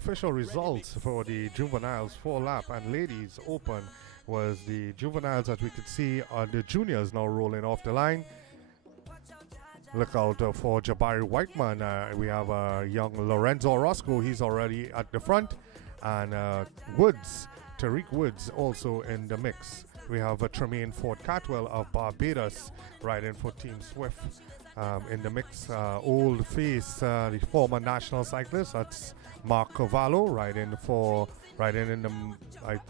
official results for the juveniles 4 lap and ladies open was the juveniles, as we could see, the juniors now rolling off the line. Look out for Jabari Whiteman. We have young Lorenzo Orozco. He's already at the front. And Woods, Tariq Woods, also in the mix. We have Tremaine Ford Catwell of Barbados riding for Team Swift in the mix. Old face, the former national cyclist. That's Mark Cavallo riding in the,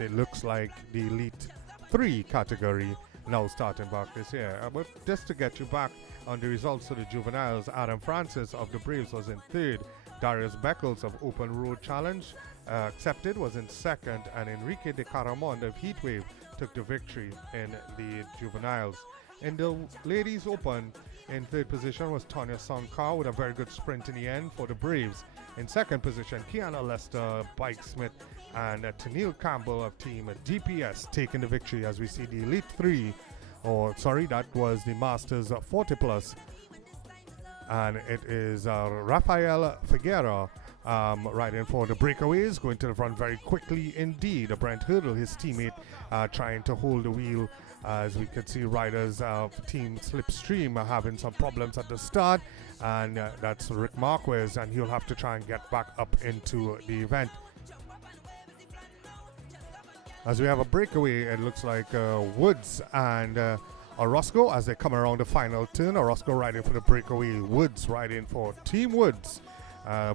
it looks like the Elite 3 category, now starting back this year. But just to get you back on the results of the juveniles, Adam Francis of the Braves was in third. Darius Beckles of Open Road Challenge accepted was in second, and Enrique de Caramond of Heatwave took the victory in the juveniles. In the ladies open, in third position was Tonya Sonkar with a very good sprint in the end for the Braves. In second position, Kiana Lester, Bike Smith, and Tennille Campbell of Team DPS taking the victory, as we see the Elite 3, that was the Masters 40 Plus. And it is Rafael Figuera riding for the breakaways, going to the front very quickly indeed. Brent Hurdle, his teammate, trying to hold the wheel. As we could see, riders of Team Slipstream are having some problems at the start, and that's Rick Marquez, and he'll have to try and get back up into the event. As we have a breakaway, it looks like Woods and Orozco as they come around the final turn. Orozco riding for the breakaway, Woods riding for Team Woods.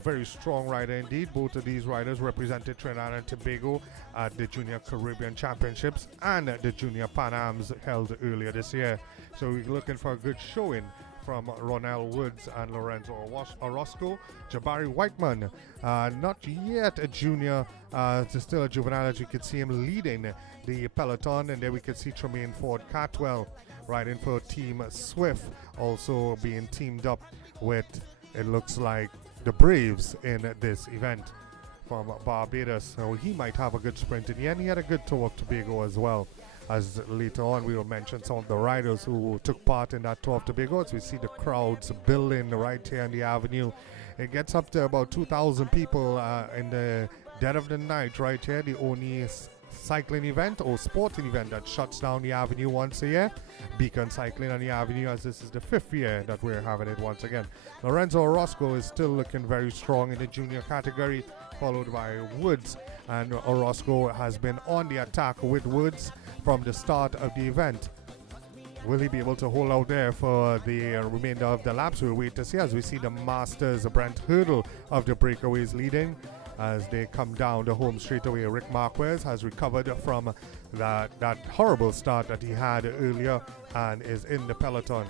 Very strong rider indeed. Both of these riders represented Trinidad and Tobago at the Junior Caribbean Championships and the Junior Pan Ams held earlier this year. So we're looking for a good showing from Ronell Woods and Lorenzo Orozco. Jabari Whiteman, not yet a junior, still a juvenile, as you can see him leading the peloton. And there we can see Tremaine Ford Catwell riding for Team Swift, also being teamed up with, it looks like, the Braves in this event from Barbados. So he might have a good sprint in the end. He had a good tour of Tobago as well. As later on we will mention some of the riders who took part in that tour of Tobago. As we see the crowds building right here on the avenue. It gets up to about 2,000 people in the dead of the night right here. The only cycling event or sporting event that shuts down the avenue once a year. Beacon Cycling on the Avenue, as this is the 5th year that we're having it once again. Lorenzo Orozco is still looking very strong in the junior category, followed by Woods, and Orozco has been on the attack with Woods from the start of the event. Will he be able to hold out there for the remainder of the laps? We'll wait to see, as we see the Masters, Brent Hurdle of the breakaways leading. As they come down the home straightaway, Rick Marquez has recovered from that horrible start that he had earlier and is in the peloton.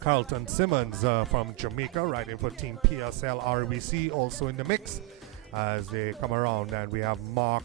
Carlton Simmons from Jamaica riding for Team PSL RBC also in the mix as they come around. And we have Mark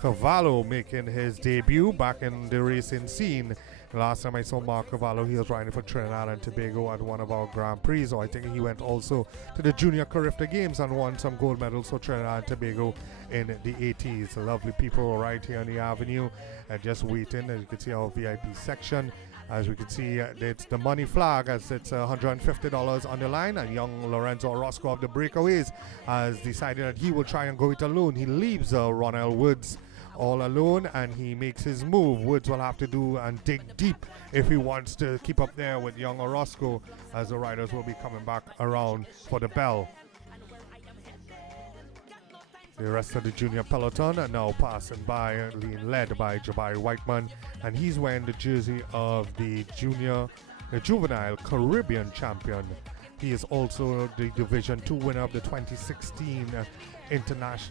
Cavallo making his debut back in the racing scene. Last time I saw Mark Cavallo, he was riding for Trinidad and Tobago at one of our Grand Prix. So I think he went also to the Junior Carifta Games and won some gold medals for Trinidad and Tobago in the 80s. Lovely people right here on the avenue and just waiting. As you can see our VIP section. As we can see, it's the money flag, as it's $150 on the line. And young Lorenzo Orozco of the breakaways has decided that he will try and go it alone. He leaves Ronell Woods all alone and he makes his move. Woods will have to do and dig deep if he wants to keep up there with young Orozco, as the riders will be coming back around for the bell. The rest of the junior peloton are now passing by, led by Jabari Whiteman, and he's wearing the jersey of the juvenile Caribbean champion. He is also the Division 2 winner of the 2016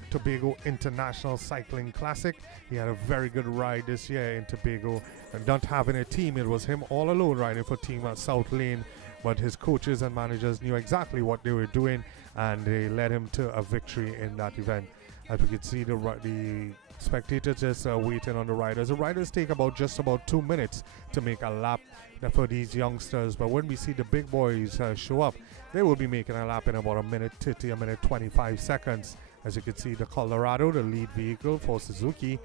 Tobago International Cycling Classic. He had a very good ride this year in Tobago, and not having a team, it was him all alone riding for Team South Lane, but his coaches and managers knew exactly what they were doing and they led him to a victory in that event. As we can see, the spectators just waiting on the riders. The riders take just about 2 minutes to make a lap for these youngsters, but when we see the big boys show up, they will be making a lap in about a minute 30, a minute 25 seconds. As you can see, the Colorado, the lead vehicle for Suzuki,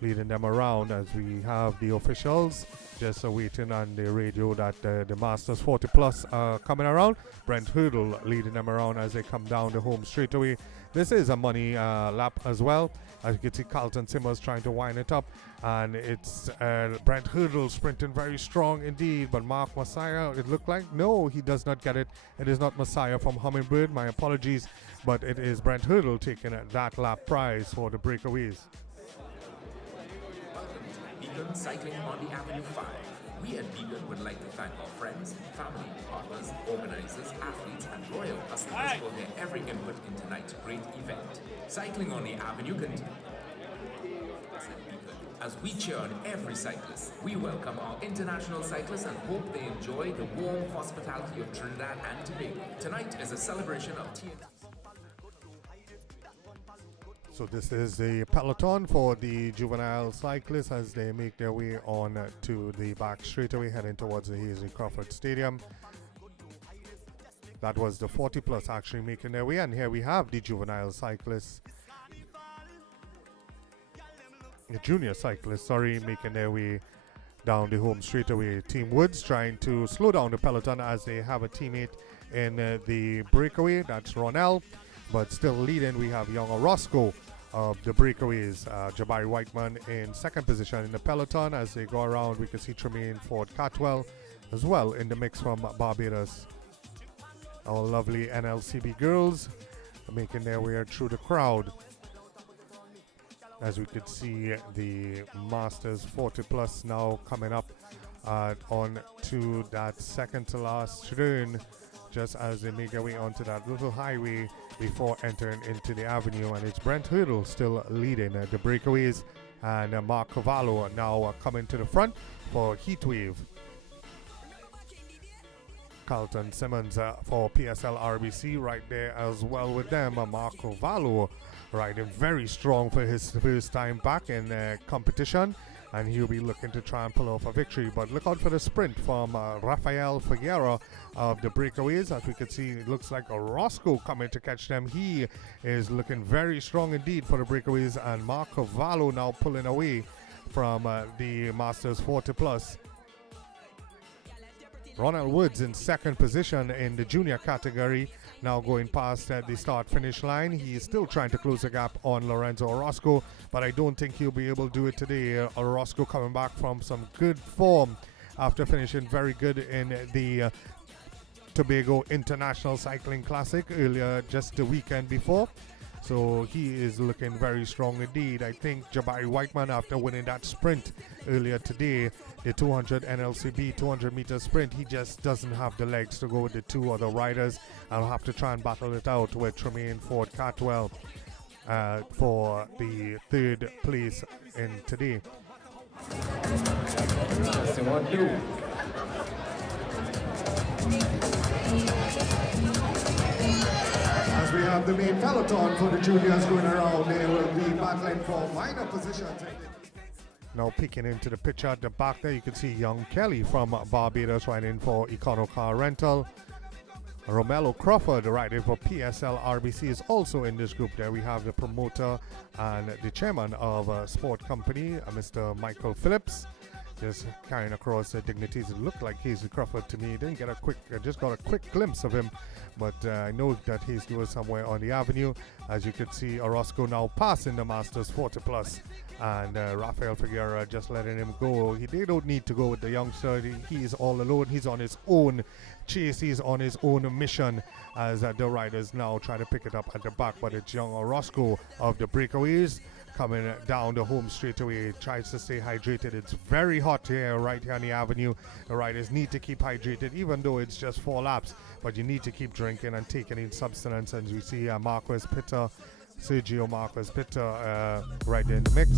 leading them around, as we have the officials just waiting on the radio that the Masters 40 Plus are coming around. Brent Hurdle leading them around as they come down the home straightaway. This is a money lap as well. As you can see, Carlton Simmers trying to wind it up. And it's Brent Hurdle sprinting very strong indeed. But Mark Messiah, it looked like, no, he does not get it. It is not Messiah from Hummingbird. My apologies. But it is Brent Hurdle taking that lap prize for the breakaways. Beacon Cycling on the Avenue 5. We at Beacon would like to thank our friends, family, partners, organizers, athletes, and loyal customers for their every input in tonight's great event. Cycling on the Avenue continues. As we cheer on every cyclist, we welcome our international cyclists and hope they enjoy the warm hospitality of Trinidad and Tobago. Tonight is a celebration of TNT. So this is the peloton for the juvenile cyclists as they make their way on to the back straightaway heading towards the Hazy Crawford Stadium. That was the 40 plus actually making their way, and here we have the juvenile cyclists. The junior cyclists, making their way down the home straightaway. Team Woods trying to slow down the peloton as they have a teammate in the breakaway, that's Ronell. But still leading, we have young Orozco of the breakaways. Jabari Whiteman in second position in the peloton. As they go around, we can see Tremaine Ford Catwell as well in the mix from Barbados. Our lovely NLCB girls making their way through the crowd. As we could see the Masters 40 plus now coming up on to that second to last turn, just as they make their way onto that little highway before entering into the avenue. And it's Brent Hurdle still leading the breakaways, and Mark Cavallo now coming to the front for Heatwave. Carlton Simmons for PSL RBC right there as well with them. Mark Cavallo riding very strong for his first time back in competition, and he'll be looking to try and pull off a victory. But look out for the sprint from Rafael Figueroa of the breakaways. As we can see, it looks like Orozco coming to catch them. He is looking very strong indeed for the breakaways, and Mark Cavallo now pulling away from the Masters 40 plus. Ronald Woods in second position in the junior category, now going past the start-finish line. He is still trying to close the gap on Lorenzo Orozco, but I don't think he'll be able to do it today. Orozco coming back from some good form after finishing very good in the Tobago International Cycling Classic earlier, just the weekend before. So he is looking very strong indeed. I think Jabari Whiteman, after winning that sprint earlier today, the 200 NLCB 200 meter sprint, he just doesn't have the legs to go with the two other riders. I'll have to try and battle it out with Tremaine Ford Catwell for the third place in today. As we have the main peloton for the juniors going around, they will be battling for minor positions. Now peeking into the picture at the back there, you can see young Kelly from Barbados riding for Econo Car Rental. Romello Crawford riding for PSL RBC is also in this group. There we have the promoter and the chairman of a sport company, Mr. Michael Phillips, just carrying across the dignities. It looked like Hazy Crawford to me. Didn't get a quick, just got a quick glimpse of him, but I know that Hazy was somewhere on the avenue. As you can see, Orozco now passing the Masters 40 plus, and Rafael Figueroa just letting him go. They don't need to go with the youngster. He is all alone. He's on his own chase. He's on his own mission, as the riders now try to pick it up at the back. But it's young Orozco of the breakaways coming down the home straightaway, tries to stay hydrated. It's very hot here, right here on the avenue. The riders need to keep hydrated, even though it's just 4 laps, but you need to keep drinking and taking in substance. And we see Marquez Pitter, Sergio Marquez Pitter right in the mix.